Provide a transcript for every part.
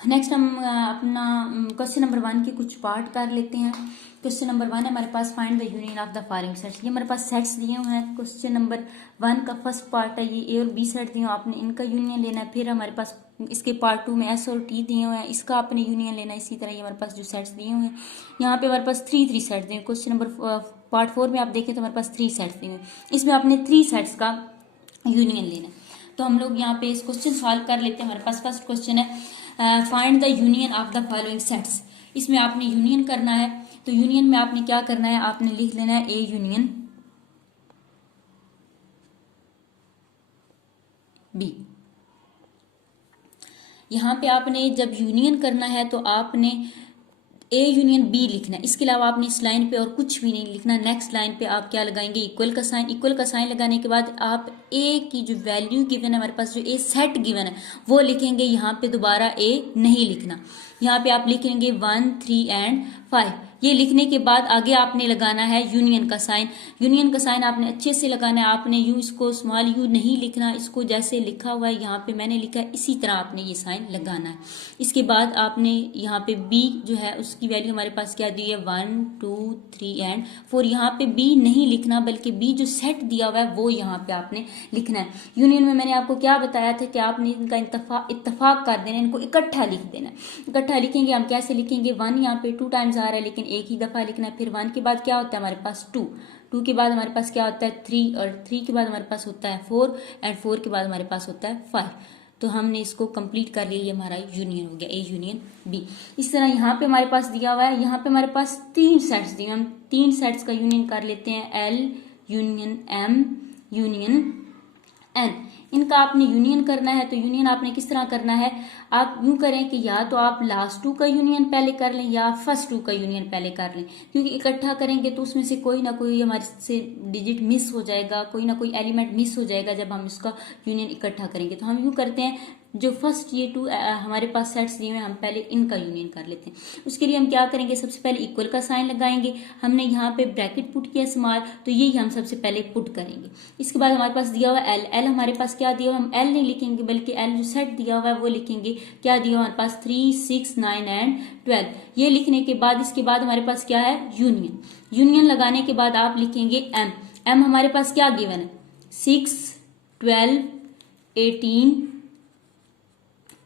Next हम अपना question number 1 के कुछ पार्ट कर लेते हैं। क्वेश्चन नंबर 1 है हमारे पास, find the union of the following sets. ये हमारे पास सेट्स दिए हुए हैं। क्वेश्चन नंबर 1 का फर्स्ट पार्ट है, ये ए और बी सेट दिए हुए, आपने इनका यूनियन लेना है। फिर हमारे पास इसके पार्ट 2 में एस और टी दिए हुए हैं, इसका आपने यूनियन लेना है। इसी तरह ये हमारे पास जो सेट्स दिए हुए हैं, यहाँ पे हमारे पास 3 सेट दिए हैं। क्वेश्चन नंबर पार्ट 4 में आप देखें तो हमारे पास 3 सेट्स दिए हैं, इसमें आपने 3 सेट्स का यूनियन लेना है। तो हम लोग यहाँ पे इस क्वेश्चन सॉल्व कर लेते हैं। हमारे पास फर्स्ट क्वेश्चन है, find the union of the following sets. इसमें आपने यूनियन करना है। तो यूनियन में आपने क्या करना है, आपने लिख लेना है ए यूनियन बी। यहाँ पे आपने जब यूनियन करना है तो आपने ए यूनियन बी लिखना है। इसके अलावा आपने इस लाइन पे और कुछ भी नहीं लिखना। नेक्स्ट लाइन पे आप क्या लगाएंगे, इक्वल का साइन। इक्वल का साइन लगाने के बाद आप ए की जो वैल्यू गिवन है, हमारे पास जो ए सेट गिवन है वो लिखेंगे। यहाँ पे दोबारा ए नहीं लिखना। यहाँ पे आप लिखेंगे 1, 3 एंड 5। ये लिखने के बाद आगे आपने लगाना है यूनियन का साइन। यूनियन का साइन आपने अच्छे से लगाना है। आपने यू इसको स्मॉल यू नहीं लिखना, इसको जैसे लिखा हुआ है यहाँ पे मैंने लिखा है इसी तरह आपने ये साइन लगाना है। इसके बाद आपने यहाँ पे बी जो है उसकी वैल्यू हमारे पास क्या दी है, 1, 2, 3 एंड 4। यहाँ पे बी नहीं लिखना, बल्कि बी जो सेट दिया हुआ है वो यहाँ पे आपने लिखना है। यूनियन में मैंने आपको क्या बताया था कि आपने इनका इत्तेफाक कर देना, इनको इकट्ठा लिख देना। इकट्ठा लिखेंगे हम, कैसे लिखेंगे, 1 यहाँ पे 2 टाइम्स आ रहा है लेकिन एक ही दफा लिखना है। फिर 1 के बाद क्या होता है हमारे पास 2, 2 के बाद हमारे पास क्या होता है 3, और 3 के बाद हमारे पास होता है 4, एंड 4 के बाद हमारे पास होता है 5। तो हमने इसको कंप्लीट कर लिया, ये हमारा यूनियन हो गया, ए यूनियन बी। इस तरह यहाँ पे हमारे पास दिया हुआ है, यहाँ पे हमारे पास 3 सेट्स दिए, हम 3 सेट्स का यूनियन कर लेते हैं, L union M union N. इनका आपने यूनियन करना है। तो यूनियन आपने किस तरह करना है, आप यूं करें कि या तो आप लास्ट 2 का यूनियन पहले कर लें या फर्स्ट 2 का यूनियन पहले कर लें, क्योंकि इकट्ठा करेंगे तो उसमें से कोई ना कोई हमारे से डिजिट मिस हो जाएगा, कोई ना कोई एलिमेंट मिस हो जाएगा जब हम इसका यूनियन इकट्ठा करेंगे। तो हम यूं करते हैं, जो फर्स्ट ये 2 हमारे पास सेट्स दिए हुए हैं, हम पहले इनका यूनियन कर लेते हैं। उसके लिए हम क्या करेंगे, सबसे पहले इक्वल का साइन लगाएंगे। हमने यहाँ पे ब्रैकेट पुट किया स्मॉल, तो यही हम सबसे पहले पुट करेंगे। इसके बाद हमारे पास दिया हुआ एल। एल हमारे पास क्या दिया हुआ, हम एल नहीं लिखेंगे बल्कि एल जो सेट दिया हुआ है वो लिखेंगे। क्या दिया हुआ हमारे पास 3, 6, 9 एंड 12। ये लिखने के बाद इसके बाद हमारे पास क्या है, यूनियन। यूनियन लगाने के बाद आप लिखेंगे एम। एम हमारे पास क्या गिवन है, 6, 12, 18,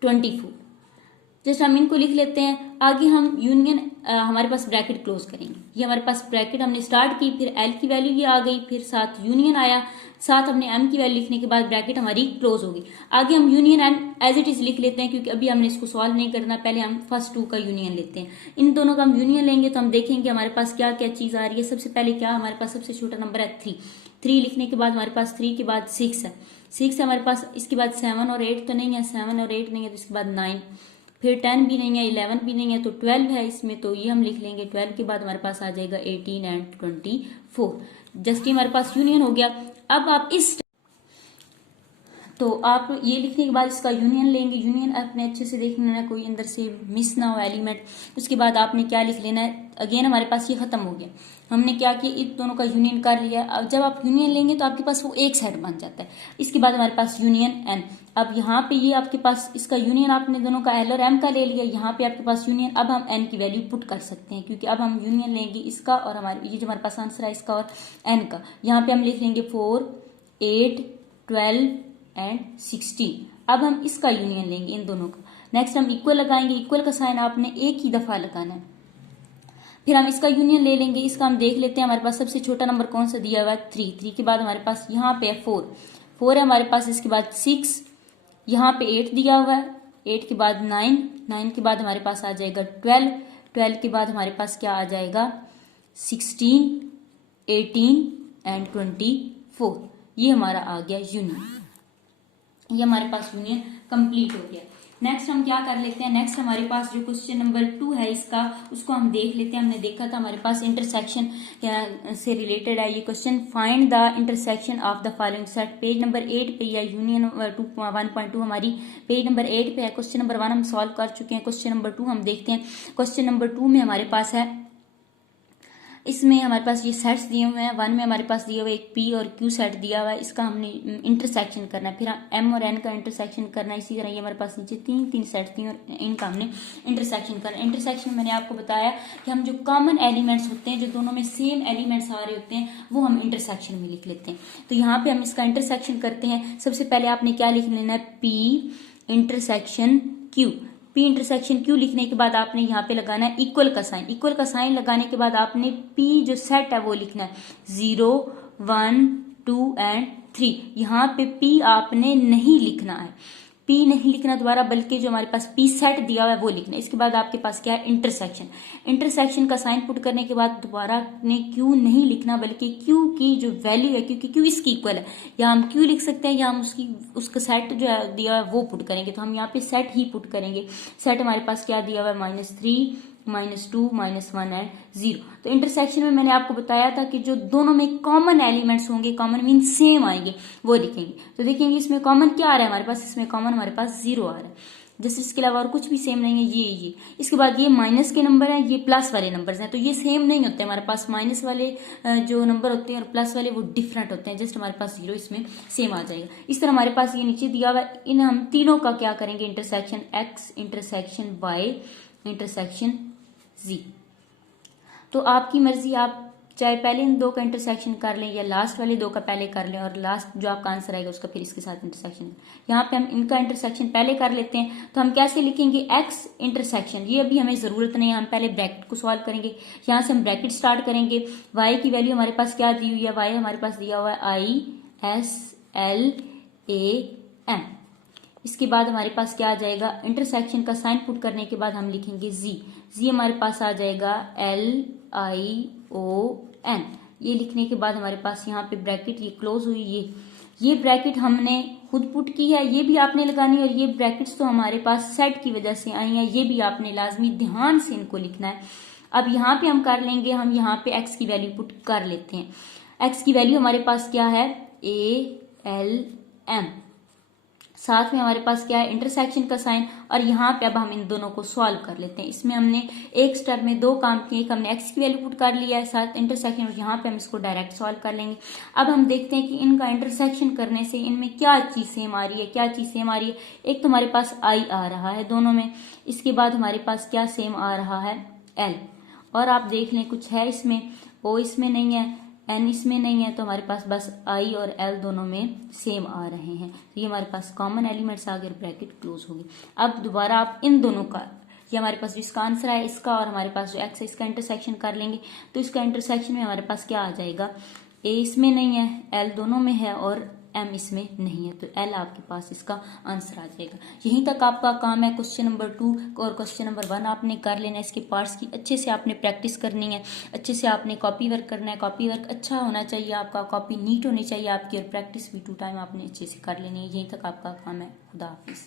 24। जस्ट हम इनको लिख लेते हैं। आगे हम यूनियन हमारे पास ब्रैकेट क्लोज करेंगे। ये हमारे पास ब्रैकेट हमने स्टार्ट की, फिर एल की वैल्यू ये आ गई, फिर साथ यूनियन आया, साथ हमने एम की वैल्यू लिखने के बाद ब्रैकेट हमारी क्लोज होगी। आगे हम union and as it is लिख लेते हैं, क्योंकि अभी हमने इसको सॉल्व नहीं करना, पहले हम फर्स्ट 2 का यूनियन लेते हैं। इन दोनों का हम यूनियन लेंगे तो हम देखेंगे हमारे पास क्या क्या चीज आ रही है। सबसे पहले क्या हमारे पास सबसे छोटा नंबर है 3। 3 लिखने के बाद हमारे पास 3 के बाद 6 है, 6 हमारे पास। इसके बाद 7 और 8 तो नहीं है, 7 और 8 नहीं है, तो इसके बाद 9, फिर 10 भी नहीं है, 11 भी नहीं है, तो 12 है इसमें, तो ये हम लिख लेंगे। 12 के बाद हमारे पास आ जाएगा 18 एंड 24। जस्ट हमारे पास यूनियन हो गया। अब आप तो आप ये लिखने के बाद इसका यूनियन लेंगे। यूनियन अपने अच्छे से देख लेना, कोई अंदर से मिस ना हो एलिमेंट। उसके बाद आपने क्या लिख लेना है, अगेन हमारे पास ये खत्म हो गया। हमने क्या किया, इन दोनों का यूनियन कर लिया। अब जब आप यूनियन लेंगे तो आपके पास वो एक सेट बन जाता है। इसके बाद हमारे पास यूनियन एन। अब यहाँ पे ये आपके पास इसका यूनियन आपने दोनों का एल और एम का ले लिया, यहाँ पे आपके पास यूनियन। अब हम एन की वैल्यू पुट कर सकते हैं, क्योंकि अब हम यूनियन लेंगे इसका और हमारे ये जो हमारे पास आंसर है इसका और एन का। यहाँ पे हम लिख लेंगे 4, 8, 12 एंड 16। अब हम इसका यूनियन लेंगे इन दोनों का। नेक्स्ट हम इक्वल लगाएंगे। इक्वल का साइन आपने एक ही दफा लगाना है। फिर हम इसका यूनियन ले लेंगे। इसका हम देख लेते हैं, हमारे पास सबसे छोटा नंबर कौन सा दिया हुआ है, 3। 3 के बाद हमारे पास यहाँ पे है 4, 4 है हमारे पास। इसके बाद 6, यहाँ पे 8 दिया हुआ है, 8 के बाद 9, 9 के बाद हमारे पास आ जाएगा 12, 12 के बाद हमारे पास क्या आ जाएगा 16, 18 एंड 24। ये हमारा आ गया यूनियन। ये हमारे पास यूनियन कंप्लीट हो गया। नेक्स्ट हम क्या कर लेते हैं, नेक्स्ट हमारे पास जो क्वेश्चन नंबर 2 है इसका, उसको हम देख लेते हैं। हमने देखा था हमारे पास इंटरसेक्शन से रिलेटेड है ये question. Find the intersection of the following set. Page number 8 पे या यूनियन 1.2 हमारी पेज नंबर 8 पे है। क्वेश्चन नंबर 1 हम सॉल्व कर चुके हैं। क्वेश्चन नंबर 2 हम देखते हैं। क्वेश्चन नंबर 2 में हमारे पास है इसमें हमारे पास ये सेट्स दिए हुए हैं, 1 में हमारे पास दिया हुआ एक पी और क्यू सेट दिया हुआ है, इसका हमने इंटरसेक्शन करना है, फिर एम और एन का इंटरसेक्शन करना है। इसी तरह ये हमारे पास नीचे तीन सेट्स दिए और इनका हमने इंटरसेक्शन करना है। इंटरसेक्शन मैंने आपको बताया कि हम जो कॉमन एलिमेंट्स होते हैं, जो दोनों में सेम एलिमेंट्स आ रहे होते हैं, वो हम इंटरसेक्शन में लिख लेते हैं। तो यहाँ पे हम इसका इंटरसेक्शन करते हैं। सबसे पहले आपने क्या लिख लेना है, P intersection Q. P intersection Q लिखने के बाद आपने यहाँ पे लगाना है इक्वल का साइन। इक्वल का साइन लगाने के बाद आपने पी जो सेट है वो लिखना है 0 1 2 एंड 3। यहाँ पे पी आपने नहीं लिखना है, पी नहीं लिखना दोबारा, बल्कि जो हमारे पास पी सेट दिया हुआ है वो लिखना है। इसके बाद आपके पास क्या है, इंटरसेक्शन। इंटरसेक्शन का साइन पुट करने के बाद दोबारा ने क्यू नहीं लिखना, बल्कि क्यू की जो वैल्यू है, क्योंकि क्यू इसकी इक्वल है, या हम क्यू लिख सकते हैं या हम उसका सेट जो है दिया है वो पुट करेंगे। तो हम यहाँ पे सेट ही पुट करेंगे। सेट हमारे पास क्या दिया हुआ है, -3 -2 -1 एंड 0। तो इंटरसेक्शन में मैंने आपको बताया था कि जो दोनों में कॉमन एलिमेंट्स होंगे, कॉमन मीन सेम आएंगे, वो लिखेंगे। तो देखेंगे इसमें कॉमन क्या आ रहा है हमारे पास, इसमें कॉमन हमारे पास 0 आ रहा है, जैसे इसके अलावा और कुछ भी सेम नहीं है। ये इसके बाद ये माइनस के नंबर हैं, ये प्लस वाले नंबर्स हैं, तो ये सेम नहीं होते हमारे पास। माइनस वाले जो नंबर होते हैं और प्लस वाले वो डिफरेंट होते हैं। जस्ट हमारे पास 0 इसमें सेम आ जाएगा। इस तरह हमारे पास ये नीचे दिया हुआ है, इन हम तीनों का क्या करेंगे, intersection x intersection y intersection z। तो आपकी मर्जी, आप चाहे पहले इन दो का इंटरसेक्शन कर लें या लास्ट वाले दो का पहले कर लें, और लास्ट जो आपका आंसर आएगा उसका फिर इसके साथ इंटरसेक्शन। यहाँ पे हम इनका इंटरसेक्शन पहले कर लेते हैं। तो हम कैसे लिखेंगे, x इंटरसेक्शन, ये अभी हमें जरूरत नहीं है, हम पहले ब्रैकेट को सॉल्व करेंगे। यहाँ से हम ब्रैकेट स्टार्ट करेंगे। y की वैल्यू हमारे पास क्या दी हुई है, y हमारे पास दिया हुआ है ISLAM। इसके बाद हमारे पास क्या आ जाएगा, इंटरसेक्शन का साइन पुट करने के बाद हम लिखेंगे जी हमारे पास आ जाएगा LION। ये लिखने के बाद हमारे पास यहाँ पे ब्रैकेट ये क्लोज हुई, ये ब्रैकेट हमने खुद पुट की है, ये भी आपने लगानी है, और ये ब्रैकेट्स तो हमारे पास सेट की वजह से आई हैं, ये भी आपने लाजमी ध्यान से इनको लिखना है। अब यहाँ पे हम कर लेंगे, हम यहाँ पे x की वैल्यू पुट कर लेते हैं। x की वैल्यू हमारे पास क्या है, ALM। साथ में हमारे पास क्या है, इंटरसेक्शन का साइन, और यहाँ पे अब हम इन दोनों को सॉल्व कर लेते हैं। इसमें हमने एक स्टेप में दो काम किए, एक हमने x की वैल्यू पुट कर लिया है साथ इंटरसेक्शन, और यहाँ पे हम इसको डायरेक्ट सॉल्व कर लेंगे। अब हम देखते हैं कि इनका इंटरसेक्शन करने से इनमें क्या चीज सेम आ रही है, क्या चीज सेम आ रही है। एक तो हमारे पास I आ रहा है दोनों में, इसके बाद हमारे पास क्या सेम आ रहा है, L। और आप देख लें कुछ है इसमें, O इसमें नहीं है, N इसमें नहीं है, तो हमारे पास बस I और L दोनों में सेम आ रहे हैं। तो ये हमारे पास कॉमन एलिमेंट्स आ गए, ब्रैकेट क्लोज होगी। अब दोबारा आप इन दोनों का, ये हमारे पास जिसका आंसर है इसका और हमारे पास जो x है इसका इंटरसेक्शन कर लेंगे। तो इसका इंटरसेक्शन में हमारे पास क्या आ जाएगा, A इसमें नहीं है, L दोनों में है और M इसमें नहीं है, तो L आपके पास इसका आंसर आ जाएगा। यहीं तक आपका काम है। क्वेश्चन नंबर 2 और क्वेश्चन नंबर 1 आपने कर लेना है। इसके पार्ट्स की अच्छे से आपने प्रैक्टिस करनी है, अच्छे से आपने कॉपी वर्क करना है। कॉपी वर्क अच्छा होना चाहिए आपका, कॉपी नीट होनी चाहिए आपकी, और प्रैक्टिस भी 2 टाइम आपने अच्छे से कर लेनी है। यहीं तक आपका काम है। खुदा हाफिज़।